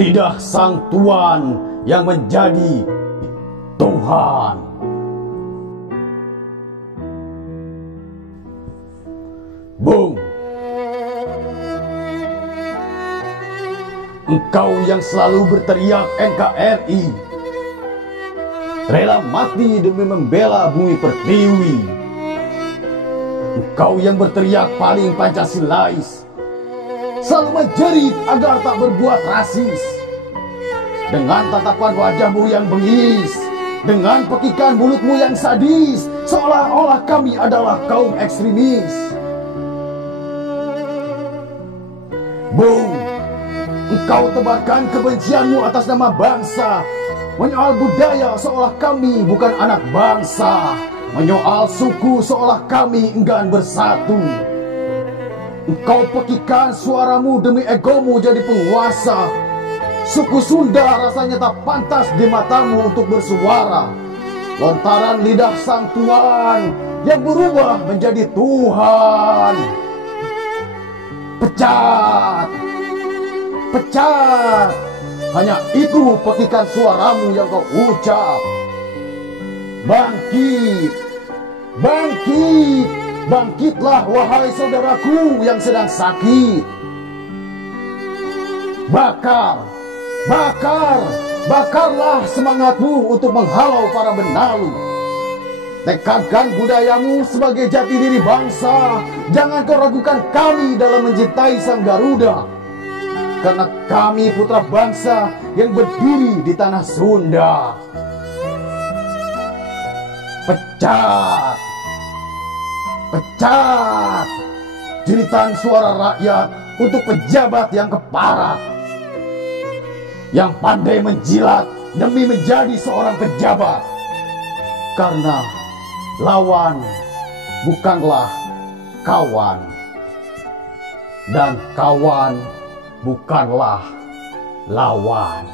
lidah sang tuan yang menjadi Tuhan. Bung, engkau yang selalu berteriak NKRI, rela mati demi membela bumi pertiwi. Engkau yang berteriak paling Pancasilais, selalu menjerit agar tak berbuat rasis. Dengan tatapan wajahmu yang bengis, dengan pekikan mulutmu yang sadis, seolah-olah kami adalah kaum ekstremis. Bung, engkau tebarkan kebencianmu atas nama bangsa, menyoal budaya seolah kami bukan anak bangsa, menyoal suku seolah kami enggan bersatu. Engkau pekikan suaramu demi egomu jadi penguasa. Suku Sunda rasanya tak pantas di matamu untuk bersuara, lontaran lidah sang tuan yang berubah menjadi Tuhan. Pecat, pecat, hanya itu pekikan suaramu yang kau ucap. Bangkit, bangkit, bangkitlah wahai saudaraku yang sedang sakit. Bakar, bakar, bakarlah semangatmu untuk menghalau para benalu. Tekankan budayamu sebagai jati diri bangsa. Jangan kau ragukan kami dalam mencintai sang Garuda, karena kami putra bangsa yang berdiri di tanah Sunda. Pecat, pecat jeritan suara rakyat untuk pejabat yang keparat, yang pandai menjilat demi menjadi seorang pejabat. Karena lawan bukanlah kawan, dan kawan bukanlah lawan.